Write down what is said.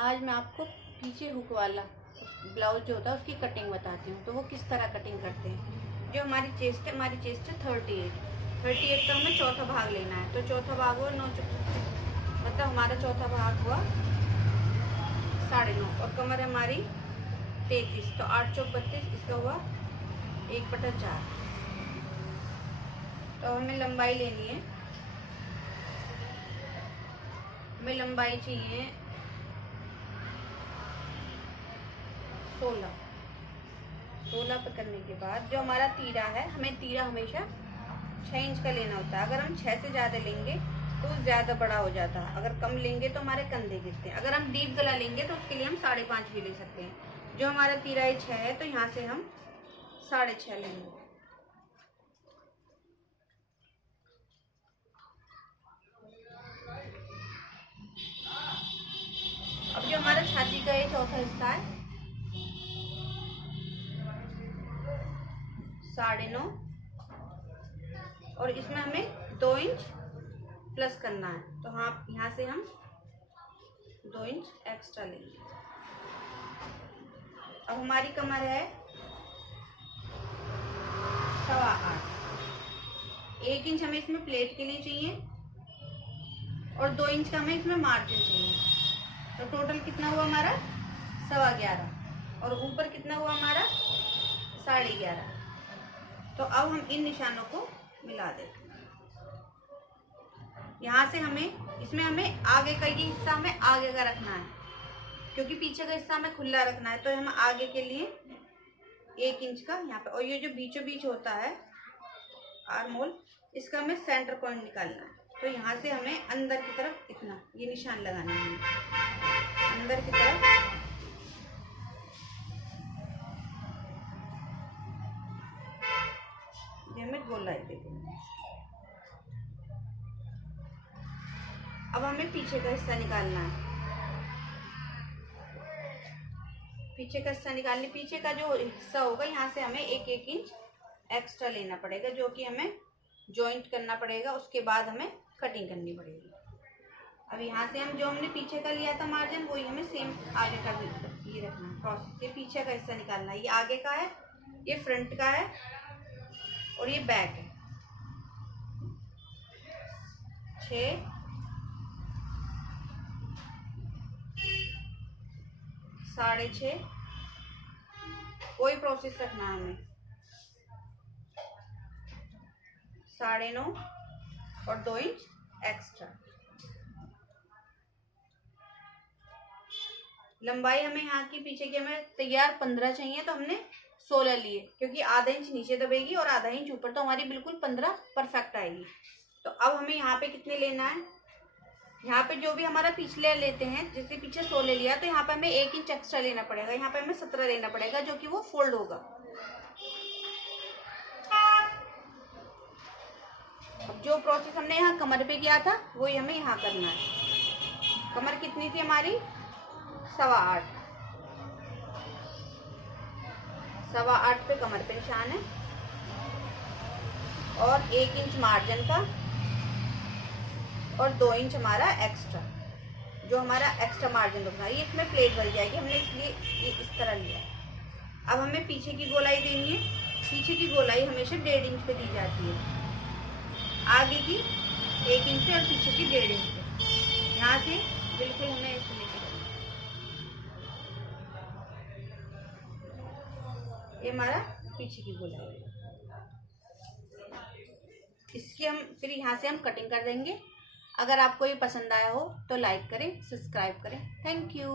आज मैं आपको पीछे हुक वाला ब्लाउज जो होता है उसकी कटिंग बताती हूँ। तो वो किस तरह कटिंग करते हैं। जो हमारी चेस्ट है 38 का हमें चौथा भाग लेना है। तो चौथा भाग हुआ 9 मतलब हमारा चौथा भाग हुआ 9.5 और कमर हमारी 33, तो 8 चौक 32, इसका हुआ 1/4। तो हमें लंबाई लेनी है, हमें लंबाई चाहिए 16 पर करने के बाद जो हमारा तीरा है, हमें तीरा हमेशा 6 इंच का लेना होता है। अगर हम 6 से ज़्यादा लेंगे तो ज़्यादा बड़ा हो जाता है, अगर कम लेंगे तो हमारे कंधे गिरते हैं। अगर हम डीप गला लेंगे तो उसके लिए हम 5.5 भी ले सकते हैं। जो हमारा तीराई 6 है तो यहाँ से हम 6.5 लेंगे। अब जो हमारा छाती का ये चौथा हिस्सा है 9.5 और इसमें हमें 2 इंच प्लस करना है। तो हाँ, यहाँ से हम 2 इंच एक्स्ट्रा लेंगे। अब हमारी कमर है 8.25, 1 इंच हमें इसमें प्लेट के लिए चाहिए और 2 इंच का हमें इसमें मार्जिन चाहिए। तो टोटल कितना हुआ हमारा 11.25 और ऊपर कितना हुआ हमारा 11.5। तो अब हम इन निशानों को मिला देते हैं। यहाँ से इसमें हमें आगे का ये हिस्सा हमें आगे का रखना है, क्योंकि पीछे का हिस्सा हमें खुला रखना है। तो हम आगे के लिए 1 इंच का यहाँ पे, और ये जो बीचों बीच होता है आर्म होल, इसका हमें सेंटर पॉइंट निकालना है। तो यहाँ से हमें अंदर की तरफ इतना ये निशान लगाना है, अंदर की तरफ ये हमें गोलाई दे देंगे। अब हमें पीछे का हिस्सा निकालना है। पीछे का हिस्सा निकालने, पीछे का जो हिस्सा होगा यहाँ से हमें 1 इंच एक्स्ट्रा लेना पड़ेगा, जो कि हमें जॉइंट करना पड़ेगा। उसके बाद हमें कटिंग करनी पड़ेगी। अब यहाँ से हम जो हमने पीछे का लिया था मार्जिन, वही हमें सेम आगे का भी ये रखना है प्रोसेस। ये पीछे का हिस्सा निकालना है, ये आगे का है, ये फ्रंट का है और ये बैक है। 6 6.5 कोई प्रोसेस रखना है हमें 9.5 और 2 इंच एक्स्ट्रा। लंबाई हमें यहाँ की पीछे की हमें तैयार 15 चाहिए, तो हमने 16 लिए, क्योंकि आधा इंच नीचे दबेगी और आधा इंच ऊपर, तो हमारी बिल्कुल 15 परफेक्ट आएगी। तो अब हमें यहाँ पे कितने लेना है, यहाँ पे जो भी हमारा पिछले लेते हैं, जैसे पीछे 16 लिया तो यहाँ पे हमें 1 इंच एक्स्ट्रा लेना पड़ेगा। यहाँ पे हमें 17 लेना पड़ेगा, जो कि वो फोल्ड होगा। अब जो प्रोसेस हमने यहाँ कमर पे किया था वही हमें यहाँ करना है। कमर कितनी थी हमारी 8.25, 8.25 पे कमर पे निशान है और 1 इंच मार्जिन का और 2 इंच हमारा एक्स्ट्रा, जो हमारा एक्स्ट्रा मार्जिन रखना है। ये इसमें प्लेट भर जाएगी, हमने इसलिए ये इस तरह लिया। अब हमें पीछे की गोलाई देनी है। पीछे की गोलाई हमेशा 1.5 इंच पे दी जाती है, आगे की 1 इंच पे और पीछे की 1.5 इंच पे। यहाँ से बिल्कुल हमें ऐसे लेके ये हमारा पीछे की गोलाई है। इसकी हम फिर यहाँ से हम कटिंग कर देंगे। अगर आपको ये पसंद आया हो तो लाइक करें, सब्सक्राइब करें। Thank you.